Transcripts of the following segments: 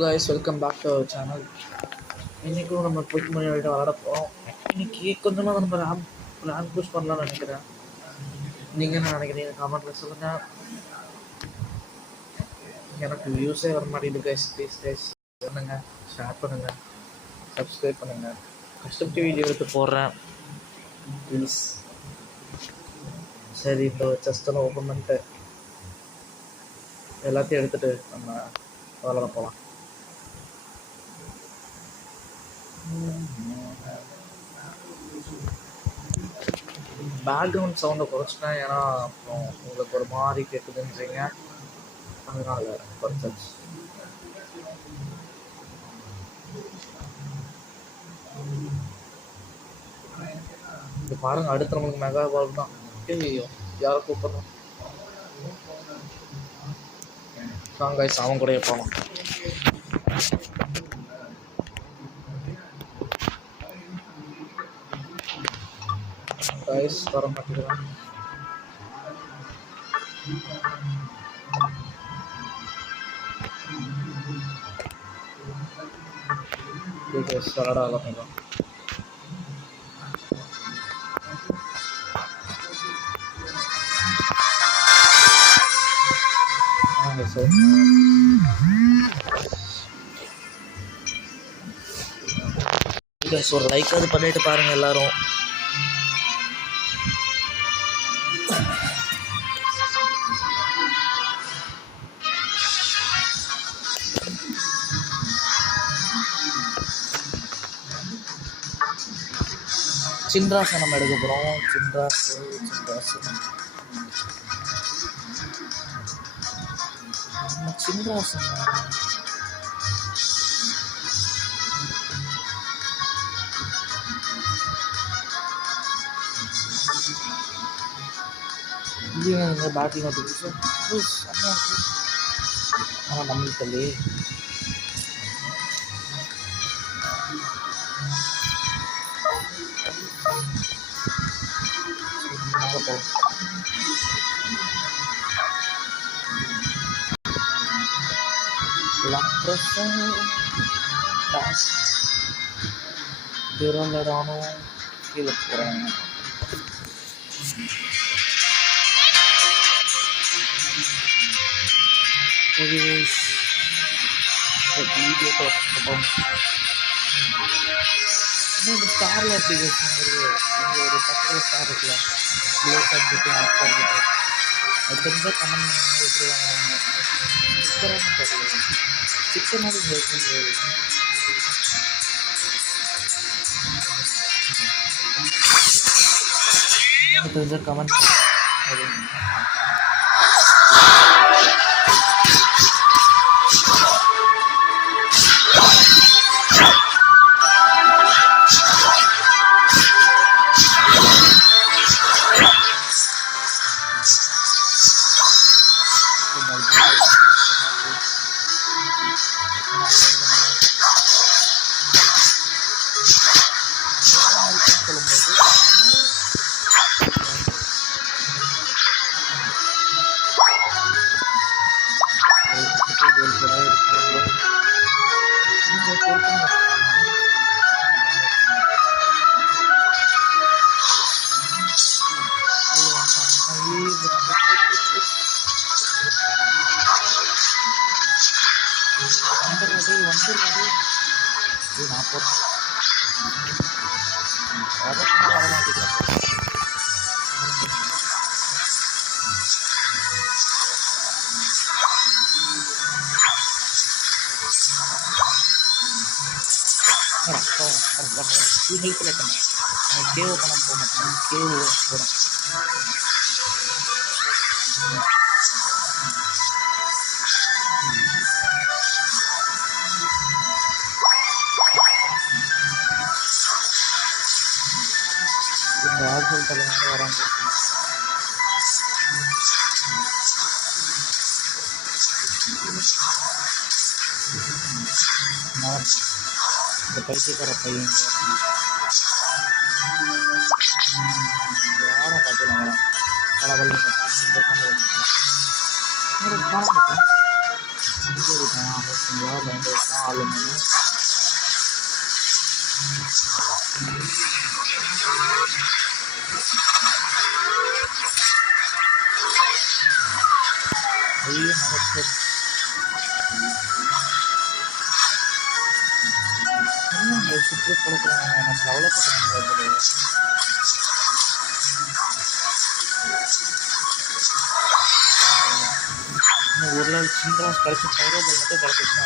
guys, welcome back to our channel. இன்னைக்கு நம்ம book மணி விளையாட விளையாட போகிறோம். இன்னைக்கு கொஞ்சமாக நம்ம ரேங்க் புஷ் பண்ணலாம்னு நினைக்கிறேன். நீங்கள் என்ன நினைக்கிறீங்க கமெண்ட்டில் சொல்லுங்கள். எனக்கு வியூஸே வர மாட்டேங்குது கைஸ். ப்ளீஸ் கைஸ் பண்ணுங்கள், ஷேர் பண்ணுங்கள், சப்ஸ்கிரைப் பண்ணுங்கள். கஷ்டப்பட்டு வீடியோ எடுத்து போடுறேன் ப்ளீஸ். சரி, இப்போ செஸ்டெல்லாம் ஓப்பன் பண்ணிட்டு எல்லாத்தையும் எடுத்துகிட்டு நம்ம விளையாட போகலாம். பேக்ரவுண்ட் சவுண்டை குறைச்சிட்டேன், ஏன்னா அப்புறம் உங்களுக்கு ஒரு மாதிரி கேட்குதுன்றீங்க, அதனால குறைச்சாச்சு. இது பாருங்க, அடுத்த நம்மளுக்கு மெகா பால் தான். ஐயோ, யாரை கூப்பிட்றோம்? கைஸ், அவன் கூட போகலாம். கைஸ் வர மாட்டேங்கிறான். விளையாட ஆரம்பிக்கலாம். ஒரு லைக் அது பண்ணிட்டு பாருங்க எல்லாரும். சின்ராசனம் எடுக்க போகிறோம். சின்ராசனம் இங்கே பேட்டிங் வந்துச்சு. ஆனால் நம்மளுக்கு தள்ளி திறந்தடானோ கீழே போகிறேன். வீடியோ பார்ப்போம். இந்த ஸ்டாரில் அப்ளிகேஷன் வருது. இங்கே ஒரு 10 ஸ்டார் இருக்குல்ல, ப்ளேஸ் வந்துட்டு ஆஃப் ஆகிட்டு அது தெரிஞ்சால் கமெண்ட் எப்படி வாங்குவாங்க. ஸ்டிக்கரானு தெரியல, ஸ்டிக்கர்னாலும் இங்கே வைக்க முடியாது. தெரிஞ்சால் கமெண்ட் அது ஹெல்த்தில் இருக்கணும். கேவ் பணம் போக மாட்டேன், கேவ் போகிறோம். இந்த ஆட்கள் தலைவங்க வராங்க. இந்த பைத்தியக்கார பையன் யாரை பார்த்துலாம் கடவுள் இங்கே இருக்கான் பார்த்தீங்களா பயந்து இருக்கான் ஆளுங்க ஐயோ நமக்கு இன்னும் சுற்றி கொடுக்குறாங்க நம்ம அவ்வளோக்கு பண்ணுறது இன்னும் ஒரு நாள் சின்ன கழிச்சு பைரோபல் மட்டும் கிடச்சிச்சுன்னா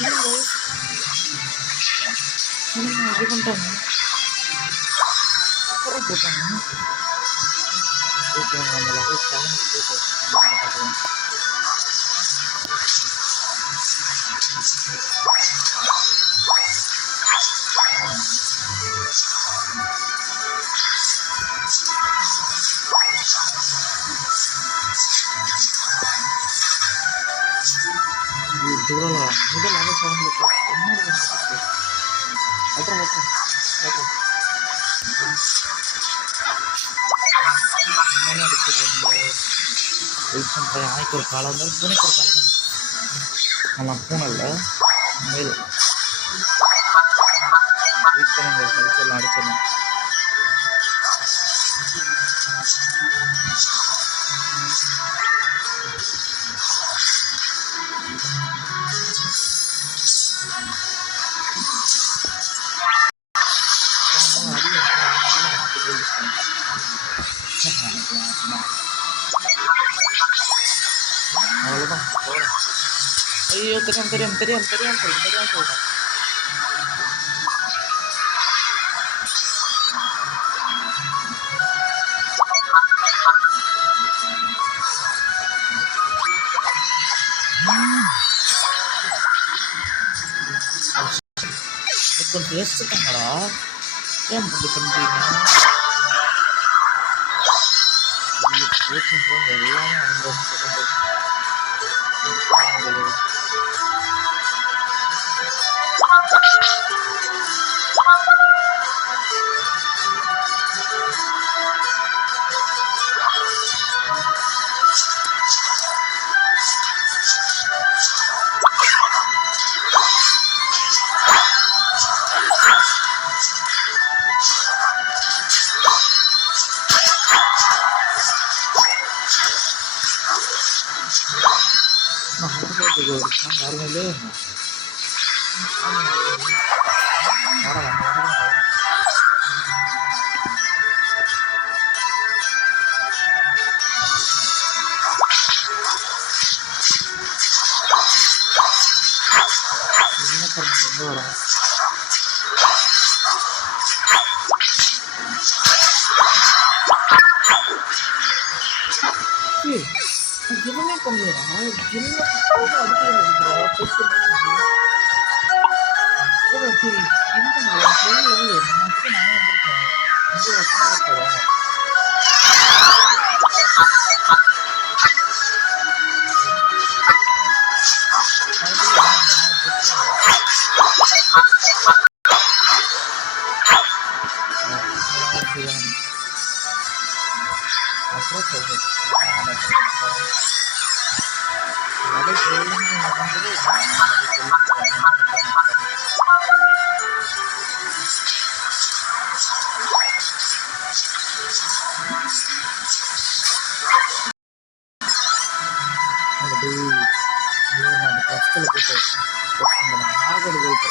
அவ்வளோ இது பண்ணிட்டாங்க அப்புறம் போட்டாங்க நம்ம லெவல் 7 பார்க்கலாம் இதுவா முதல் லெவல் 7 அப்புறம் அடிச்சிடுறாங்க வெயிட் பண்ணுறேன் ஆய்க்கு ஒரு காலம் இருந்தாலும் பூனைக்கு ஒரு காலம் ஆமாம் பூனை இல்லை மேல் வெயிட் பண்ணுங்க அடிச்சிடலாம் அவ்வளோதான் ஐயோ தெரியும் சொல்கிறேன் கொஞ்சம் யோசிச்சுட்டாங்களா ஏன் இப்படி பண்ணுறீங்க எல்லாமே யாருமே இல்லை வரோம் எதுவுமே பண்ணலடா என்ன சரி என்ன பண்ணல நான் வந்திருக்கேன் அப்புறம் சொல்றேன் ஃபஸ்ட்டில் போட்டு மார்க்கெட்டு போயிட்டு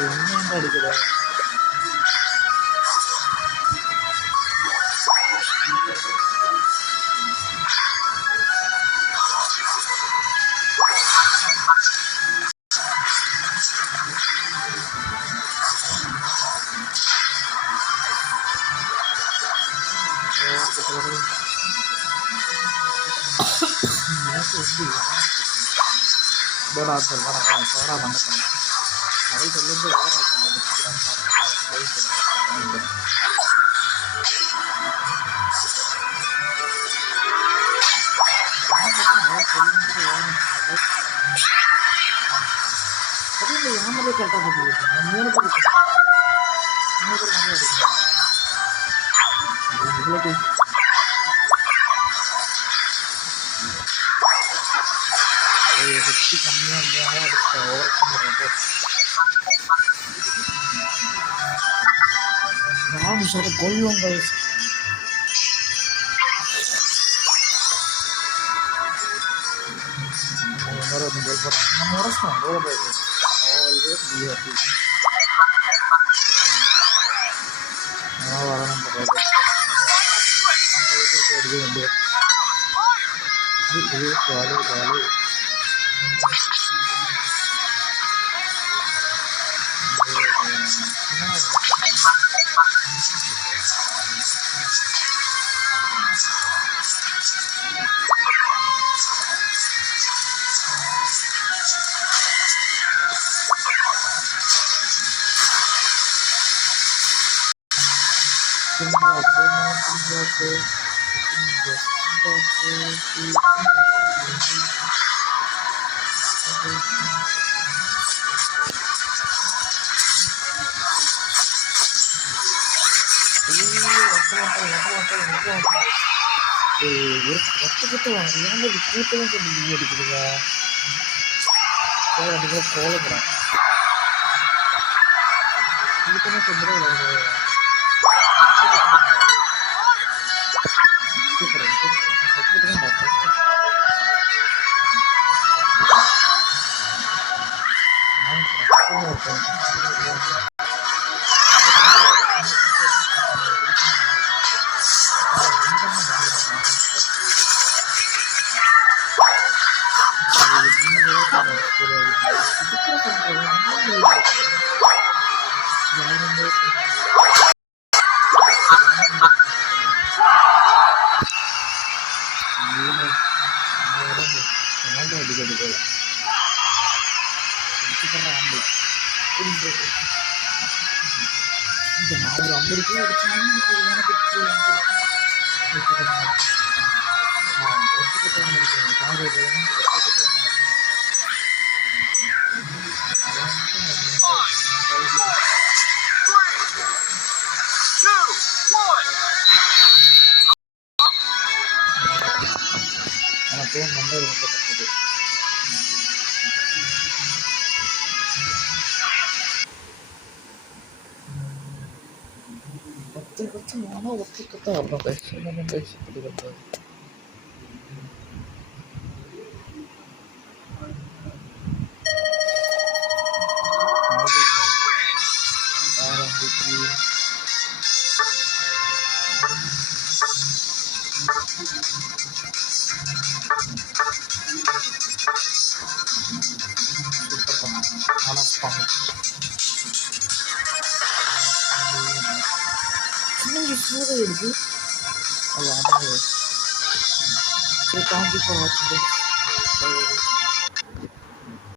ஒன்றும் அடிக்கிற போடாச்சல் வர வர சோடா மண்டக்கம் அது சொல்லிட்டு அது யாமலே கரெக்டாக போட்டுருக்கேன் 3 பேர் 3 பேர் நல்லா இருக்கு சக்தி கம்மியாக இருந்தாலும் அதுக்கு ஓவர் ராமு சார் கொல்லும் வயசு நம்ம உரசம் ரோட ஆல்வேஸ் பி ஹாப்பி வரணும் வேண்டிய காலு காலு ஒத்துக்கிட்டு வாங்க ஏன் கூட்டமும் சொல்லி அடிக்குதுங்க கோலப்படுறேன் கூட்டமும் சொல்லிட்டு நான் ஒரு 50 ரூபாய் ஆனால் ஃபோன் நம்பர் ரொம்ப தப்புது பத்து நானும் ஒத்துக்கிட்டா அப்புறம் பேசி பிடிக்கிறது Thank you for watching this.